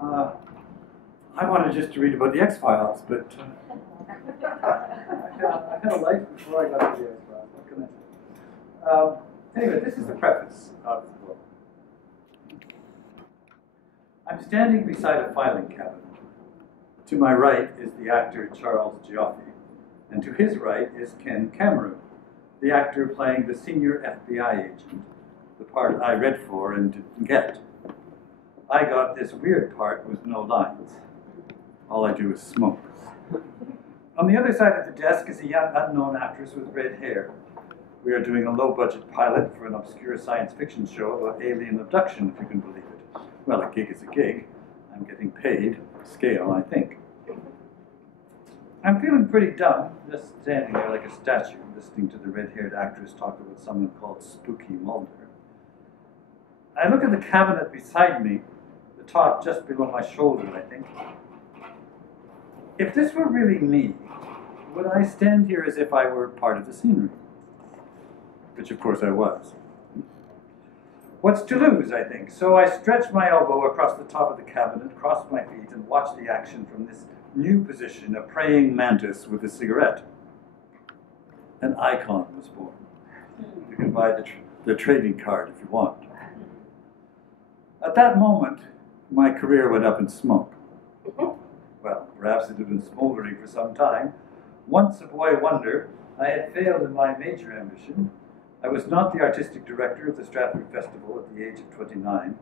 I wanted just to read about the X-Files, but I had a life before I got to the X-Files. What can I say? Anyway, this is the preface of the book. I'm standing beside a filing cabinet. To my right is the actor Charles Gioffi, and to his right is Ken Cameron, the actor playing the senior FBI agent, the part I read for and didn't get. I got this weird part with no lines. All I do is smoke. On the other side of the desk is a young unknown actress with red hair. We are doing a low-budget pilot for an obscure science fiction show about alien abduction, if you can believe it. Well, a gig is a gig. I'm getting paid, scale, I think. I'm feeling pretty dumb, just standing there like a statue, listening to the red-haired actress talk about someone called Spooky Mulder. I look at the cabinet beside me, the top just below my shoulder, I think. If this were really me, would I stand here as if I were part of the scenery? Which, of course, I was. What's to lose, I think. So I stretch my elbow across the top of the cabinet, cross my feet, and watch the action from this new position, a praying mantis with a cigarette. An icon was born. You can buy the trading card if you want. At that moment, my career went up in smoke. Well, perhaps it had been smoldering for some time. Once a boy wonder, I had failed in my major ambition. I was not the artistic director of the Stratford Festival at the age of 29,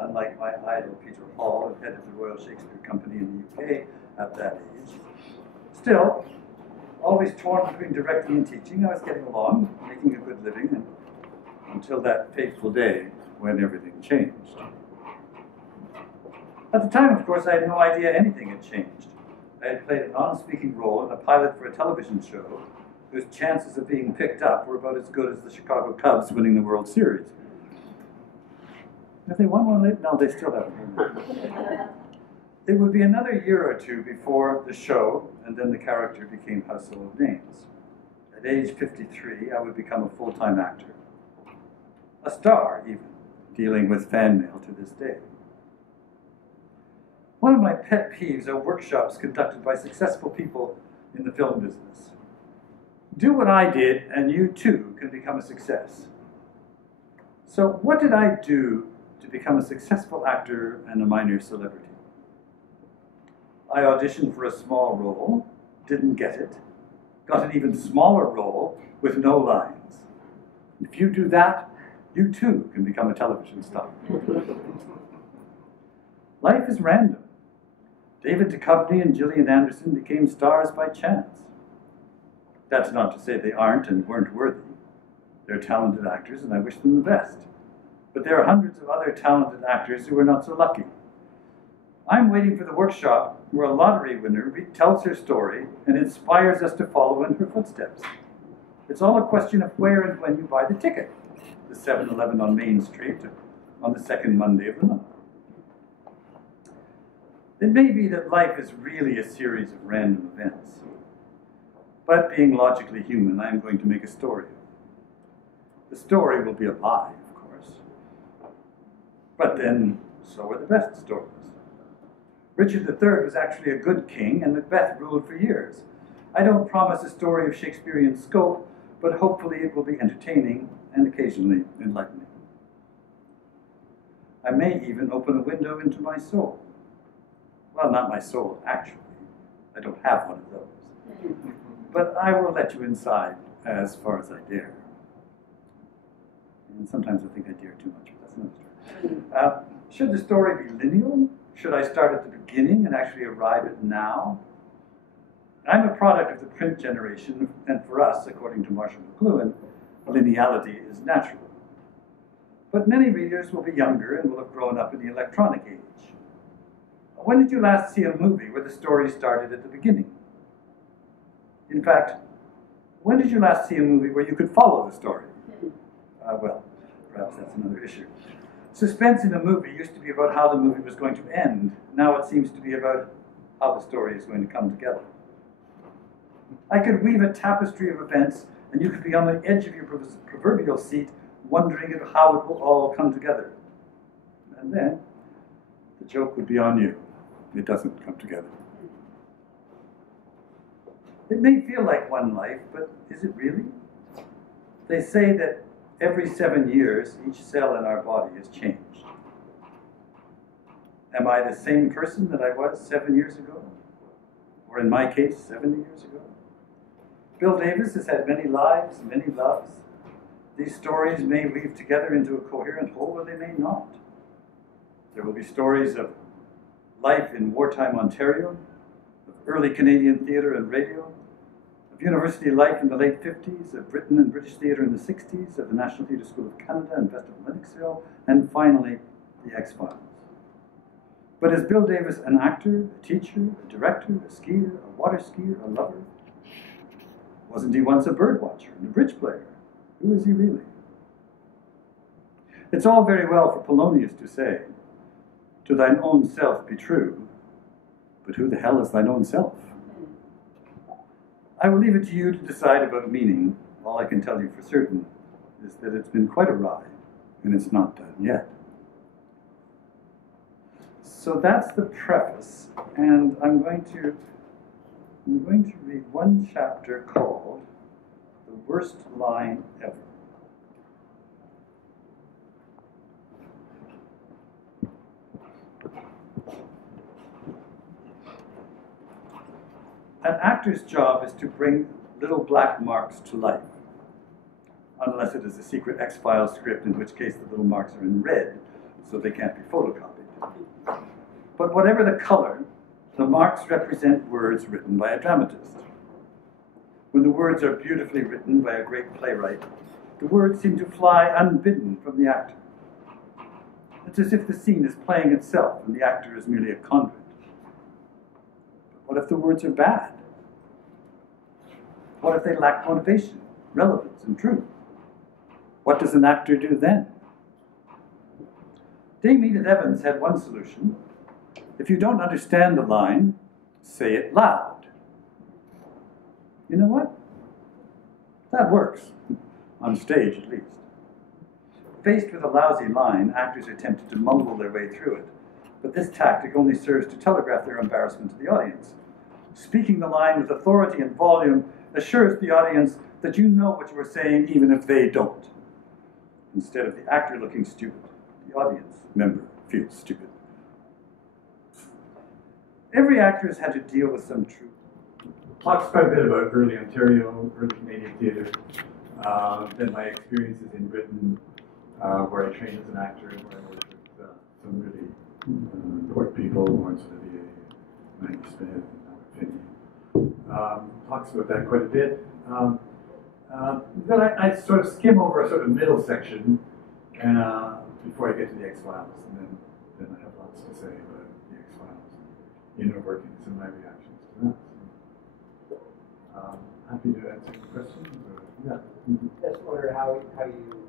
unlike my idol Peter Hall, head of the Royal Shakespeare Company in the UK at that age. Still, always torn between directing and teaching, I was getting along, making a good living, and until that fateful day when everything changed. At the time, of course, I had no idea anything had changed. I had played a non-speaking role in a pilot for a television show whose chances of being picked up were about as good as the Chicago Cubs winning the World Series. If they won one late, no, they still haven't won. It would be another year or two before the show, and then the character became household names. At age 53, I would become a full-time actor. A star, even, dealing with fan mail to this day. One of my pet peeves are workshops conducted by successful people in the film business. Do what I did, and you too can become a success. So what did I do to become a successful actor and a minor celebrity? I auditioned for a small role, didn't get it, got an even smaller role with no lines. If you do that, you too can become a television star. Life is random. David Duchovny and Gillian Anderson became stars by chance. That's not to say they aren't and weren't worthy. They're talented actors, and I wish them the best. But there are hundreds of other talented actors who are not so lucky. I'm waiting for the workshop where a lottery winner tells her story and inspires us to follow in her footsteps. It's all a question of where and when you buy the ticket. The 7-Eleven on Main Street on the second Monday of the month. It may be that life is really a series of random events. But being logically human, I am going to make a story. The story will be a lie, of course. But then, so are the best stories. Richard III was actually a good king, and Macbeth ruled for years. I don't promise a story of Shakespearean scope, but hopefully it will be entertaining and occasionally enlightening. I may even open a window into my soul. Well, not my soul, actually. I don't have one of those. But I will let you inside as far as I dare. And sometimes I think I dare too much, but that's another story. Should the story be lineal? Should I start at the beginning and actually arrive at now? I'm a product of the print generation, and for us, according to Marshall McLuhan, lineality is natural. But many readers will be younger and will have grown up in the electronic age. When did you last see a movie where the story started at the beginning? In fact, when did you last see a movie where you could follow the story? Well, perhaps that's another issue. Suspense in a movie used to be about how the movie was going to end. Now it seems to be about how the story is going to come together. I could weave a tapestry of events, and you could be on the edge of your proverbial seat, wondering how it will all come together. And then, The joke would be on you. It doesn't come together. It may feel like one life, but is it really? They say that every 7 years, each cell in our body has changed. Am I the same person that I was 7 years ago? Or in my case, 70 years ago? Bill Davis has had many lives, many loves. These stories may weave together into a coherent whole, or they may not. There will be stories of life in wartime Ontario, of early Canadian theatre and radio, of university life in the late 50s, of Britain and British theatre in the 60s, of the National Theatre School of Canada and Festival Lennoxville, and finally, the X-Files. But is Bill Davis an actor, a teacher, a director, a skier, a water skier, a lover? Wasn't he once a bird watcher and a bridge player? Who is he really? It's all very well for Polonius to say, "To thine own self be true," but who the hell is thine own self? I will leave it to you to decide about meaning. All I can tell you for certain is that it's been quite a ride, and it's not done yet. So that's the preface, and I'm going to read one chapter called "The Worst Line Ever." An actor's job is to bring little black marks to life, unless it is a secret X-Files script, in which case the little marks are in red, so they can't be photocopied. But whatever the color, the marks represent words written by a dramatist. When the words are beautifully written by a great playwright, the words seem to fly unbidden from the actor. It's as if the scene is playing itself and the actor is merely a conduit. What if the words are bad? What if they lack motivation, relevance, and truth? What does an actor do then? Dame Edith Evans had one solution. If you don't understand the line, say it loud. You know what? That works, on stage at least. Faced with a lousy line, actors are tempted to mumble their way through it, but this tactic only serves to telegraph their embarrassment to the audience. Speaking the line with authority and volume assures the audience that you know what you are saying, even if they don't. Instead of the actor looking stupid, the audience member feels stupid. Every actor has had to deal with some truth. Talks quite a bit about early Ontario, early Canadian theatre, then my experiences in Britain, where I trained as an actor, where I worked with some really important people, Lawrence Olivier, Maggie Smith, and Finney. Talks about that quite a bit. Then I sort of skim over a sort of middle section before I get to the X-Files, and then I have lots to say about the X-Files, inner workings, and my reactions to that. So, happy to answer any questions. Or, yeah. I just wondered how you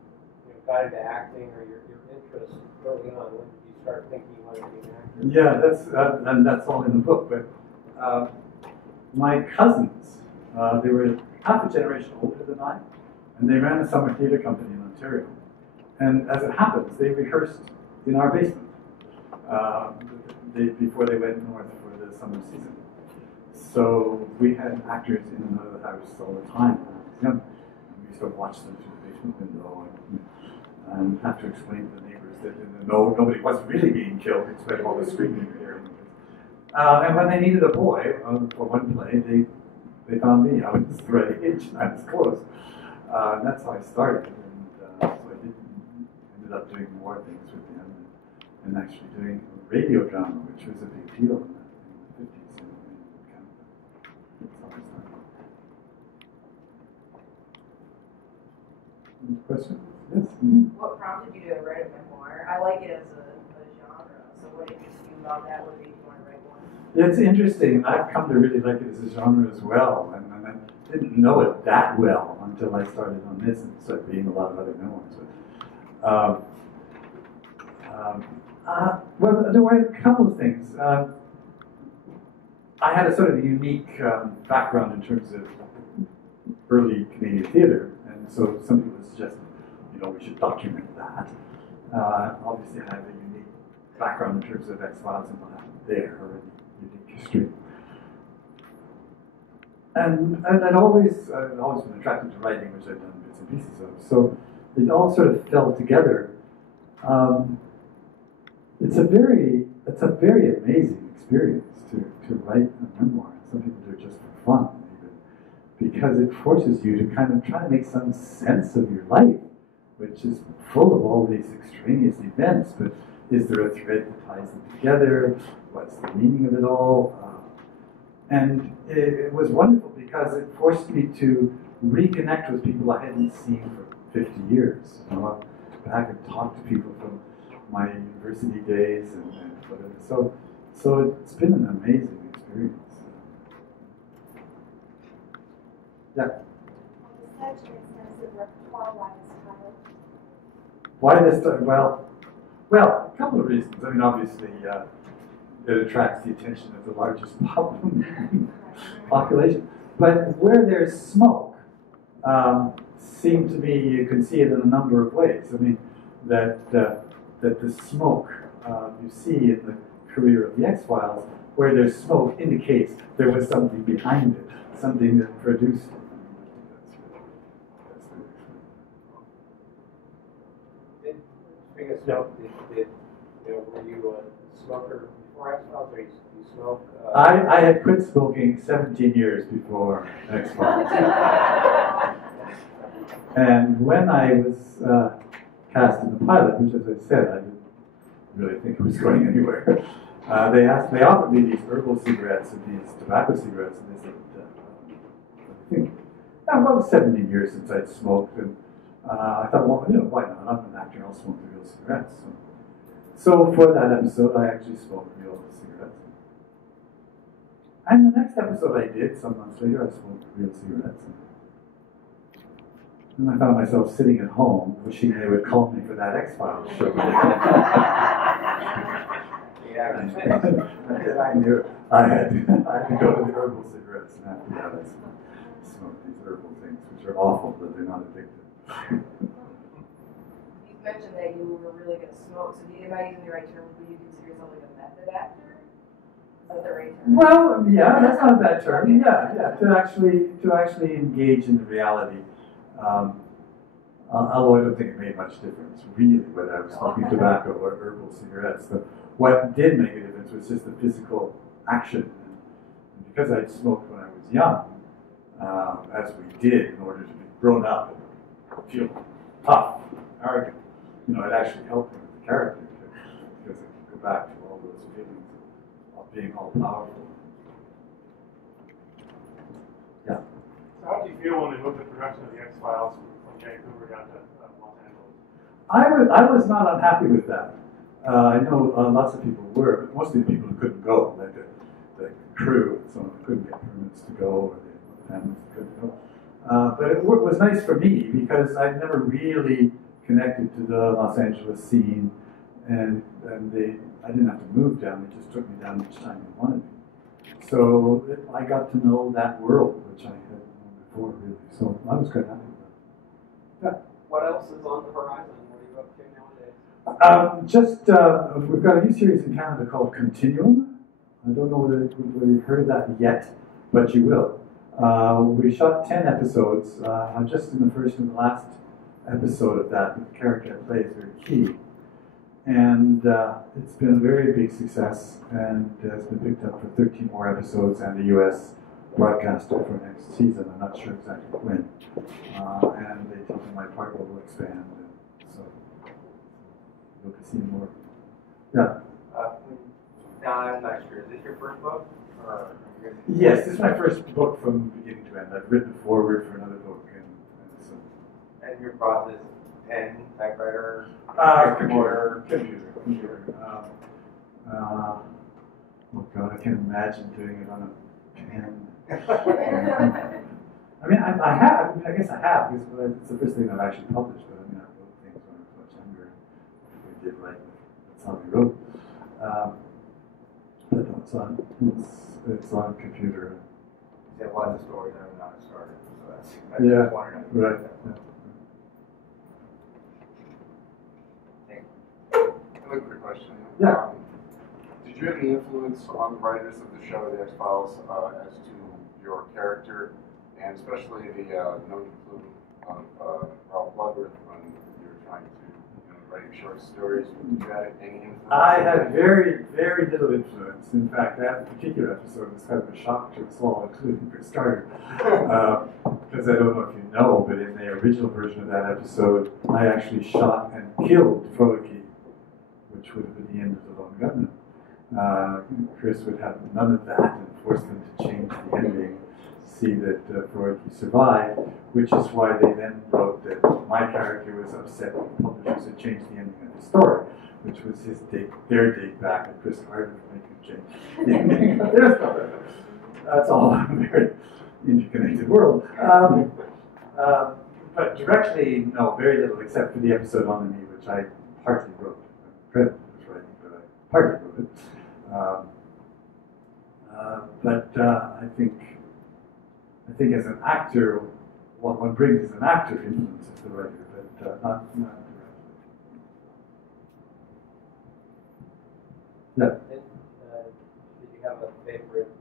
got into acting, or your interest early on. When did you start thinking you wanted to be an actor? Yeah, and that's all in the book. But my cousins, they were half a generation older than I, and they ran a summer theatre company in Ontario. And as it happens, they rehearsed in our basement before they went north for the summer season. So we had actors in and out of the house all the time when I was young. And we used to watch them through the basement window and have to explain to the neighbors that nobody was really being killed, in spite of all the screaming you're hearing. And when they needed a boy for one play, they found me. I was the right age, and I was close. And that's how I started. And so I ended up doing more things with them, and actually doing radio drama, which was a big deal in the 50s in Canada. That's how I started. Any questions? Yes? Mm-hmm. What prompted you to write a memoir? I like it as a genre, so what interests you about that? What made you want to write one? It's interesting. I've come to really like it as a genre as well, and I didn't know it that well until I started on this and started reading a lot of other memoirs. Well, there were a couple of things. I had a sort of unique background in terms of early Canadian theatre, and so some people suggested, we should document that. Obviously, I have a unique background in terms of X-Files and what happened there, or any unique history. And I'd always been attracted to writing, which I'd done bits and pieces of. So it all sort of fell together. It's a very amazing experience to write a memoir. Some people do it just for fun, even, because it forces you to kind of try to make some sense of your life, which is full of all these extraneous events. But is there a thread that ties them together? What's the meaning of it all? And it was wonderful because it forced me to reconnect with people I hadn't seen for 50 years. You know, back and talk to people from my university days and whatever. So it's been an amazing experience. Yeah. Such an extensive repertoire, why this title? Why this title? Well, a couple of reasons. I mean, obviously, it attracts the attention of the largest population. But where there's smoke, seemed to me, you can see it in a number of ways. I mean, that the smoke you see in the career of the X-Files, where there's smoke indicates there was something behind it, something that produced it. Speaking of smoke, were you a smoker before X-Files, or you smoke? I had quit smoking 17 years before X-Files. And when I was cast in the pilot, which, as I said, I didn't really think it was going anywhere, they offered me these herbal cigarettes and these tobacco cigarettes, and they said, I think, about 17 years since I'd smoked, and I thought, well, why not? I'm an actor, I'll smoke the real cigarettes. So for that episode, I actually smoked real cigarettes. And the next episode I did, some months later, I smoked real cigarettes. And I found myself sitting at home, wishing they would call me for that X-Files show. I knew I had to go to the herbal cigarettes, and after that I smoked these herbal things, which are awful, but they're not addictive. You mentioned that you were really going to smoke, so am I using the right term? Would you consider yourself like a method actor? Is that the right term? Well, yeah, that's not a bad term. Yeah, to actually engage in the reality. Although I don't think it made much difference, really, whether I was smoking tobacco or herbal cigarettes. But what did make a difference was just the physical action. And because I'd smoked when I was young, as we did in order to be grown up and feel tough, arrogant, it actually helped me with the character because I could go back to all those feelings of being all powerful. Yeah. So how did you feel when they moved the production of the X-Files from Vancouver down to Los Angeles? I was not unhappy with that. I know lots of people were, but mostly the people who couldn't go, like the crew and so on, who couldn't get permits to go, or the families who couldn't go. But it was nice for me because I'd never really connected to the Los Angeles scene, and I didn't have to move down, they just took me down each time they wanted me. So I got to know that world, which I had known before, really. So I was quite happy with that. What else is on the horizon? What are you up to nowadays? We've got a new series in Canada called Continuum. I don't know whether you've heard of that yet, but you will. We shot 10 episodes. I'm just in the first and the last episode of that, but the character I play is very key. And it's been a very big success, and has been picked up for 13 more episodes and the US broadcaster for next season. I'm not sure exactly when. And they think my part will expand, and so you'll be seeing more. Yeah. Now, I'm not sure. Is this your first book? Or yes, this is my first book from beginning to end. I've written the foreword for another book, and so. And your process, pen, typewriter, computer. Oh God, I can't imagine doing it on a pen. I mean, I have. I guess I have, because it's the first thing I've actually published. But I mean, I wrote things when I was much younger. We did write. That's how we wrote. But no, it's on computer. You said lots of stories I not started, so that's Yeah, just wondering. right. Yeah. have a quick question. Yeah. Did you have any influence on the writers of the show, The X-Files, as to your character, and especially the no plume of Ralph Bloodworth when you were trying to write short stories? Did you have any influence? I had very, very little influence. In fact, that particular episode was kind of a shock to us all, including Chris Carter. Because I don't know if you know, but in the original version of that episode, I actually shot and killed Frolicki, which would have been the end of The Lone Gunman. Chris would have none of that and forced them to change the ending, see that Frolicki survived, which is why they then wrote that my character was upset that the publishers had changed the ending of the story, which was their dig back at Chris Carter for making a change the ending of their story. That's all a very interconnected world. But directly, no, very little, except for the episode on the knee, which I partly wrote. Credit was writing, but I partly wrote it. I think as an actor, what one brings as an actor influences the writer, but not directly. Yeah. Did you have a favorite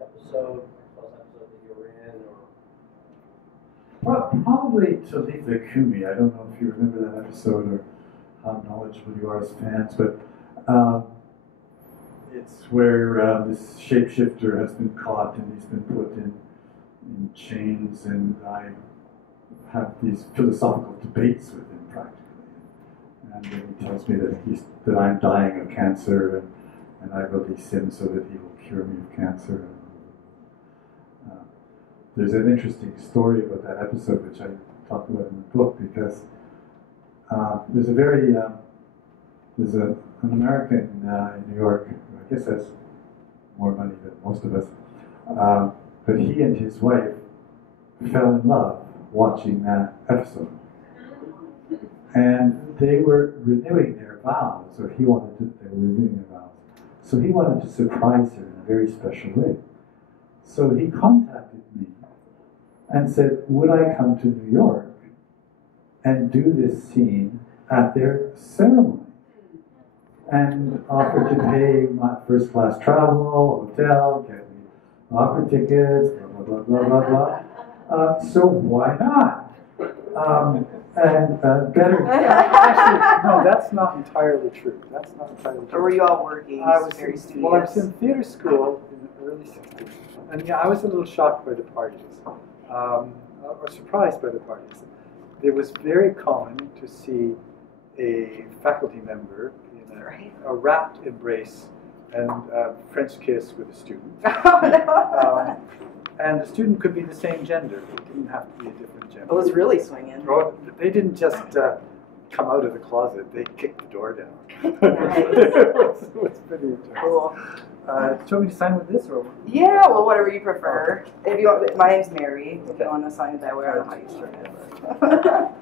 episode, episode that you were in, or? Well, probably Talitha Kumi. I don't know if you remember that episode or how knowledgeable you are as fans, but it's where this shapeshifter has been caught and he's been put in chains, and I have these philosophical debates with him practically. And then he tells me that I'm dying of cancer, and I release him so that he will cure me of cancer. There's an interesting story about that episode, which I talk about in the book, because there's an American in New York, I guess has more money than most of us, but he and his wife fell in love watching that episode. And they were renewing their vows, or they were renewing their vows. So he wanted to surprise her in a very special way. So he contacted me and said, would I come to New York and do this scene at their ceremony? And offered to pay my first class travel, hotel, get me opera tickets, blah, blah, blah, blah, blah, blah. So why not? Better. Actually, no, that's not entirely true. That's not entirely true. Or were you all working I was very studious? Well, I was in theater school in the early 60s. And yeah, I was a little shocked by the parties, or surprised by the parties. It was very common to see a faculty member in a rapt embrace and a French kiss with a student. And the student could be the same gender. It didn't have to be a different gender. It was really swinging. Or they didn't just come out of the closet. They kicked the door down. Nice. it was pretty interesting. Cool. Do you want me to sign with this? Or? Yeah, well, whatever you prefer. If you want, my name's Mary. If you want to sign it that way, I don't know how you start it. But